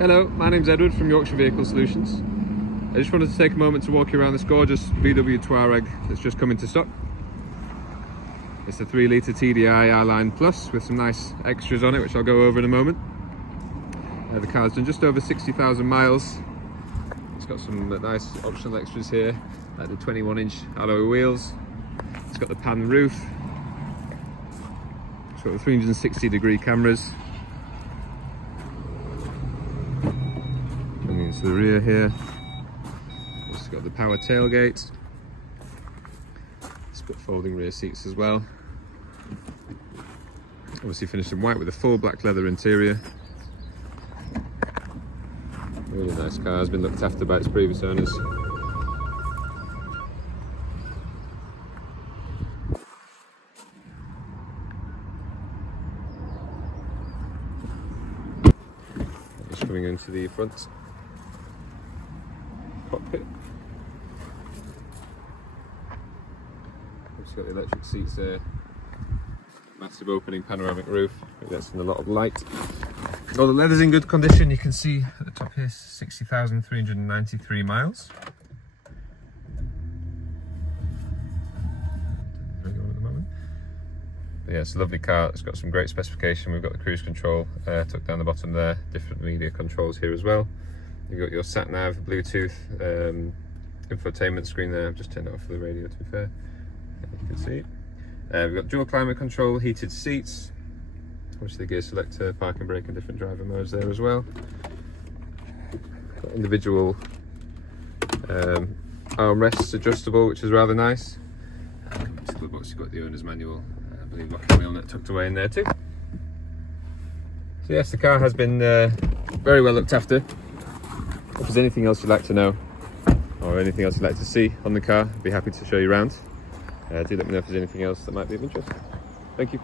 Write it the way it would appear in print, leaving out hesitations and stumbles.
Hello, my name's Edward from Yorkshire Vehicle Solutions. I just wanted to take a moment to walk you around this gorgeous VW Touareg that's just come into stock. It's a 3-litre TDI R-Line Plus with some nice extras on it, which I'll go over in a moment. The car's done just over 60,000 miles. It's got some nice optional extras here, like the 21-inch alloy wheels. It's got the pan roof. It's got the 360-degree cameras. Coming into the rear here. It's got the power tailgate. Split folding rear seats as well. Obviously finished in white with a full black leather interior. Really nice car, has been looked after by its previous owners. Just coming into the front cockpit. It's got the electric seats there. Massive opening panoramic roof. It lets in a lot of light. All the leather's in good condition. You can see at the top here 60,393 miles. But yeah, it's a lovely car. It's got some great specification. We've got the cruise control tucked down the bottom there. Different media controls here as well. You've got your sat nav, Bluetooth, infotainment screen there. I've just turned it off for the radio, to be fair. You can see. We've got dual climate control, heated seats. Obviously the gear selector, park and brake and different driver modes there as well. Got individual armrests adjustable, which is rather nice. Coming to the box, you've got the owner's manual. I believe locking wheel nut tucked away in there too. So yes, the car has been very well looked after. If there's anything else you'd like to know or anything else you'd like to see on the car, I'd be happy to show you around. Do let me know if there's anything else that might be of interest. Thank you.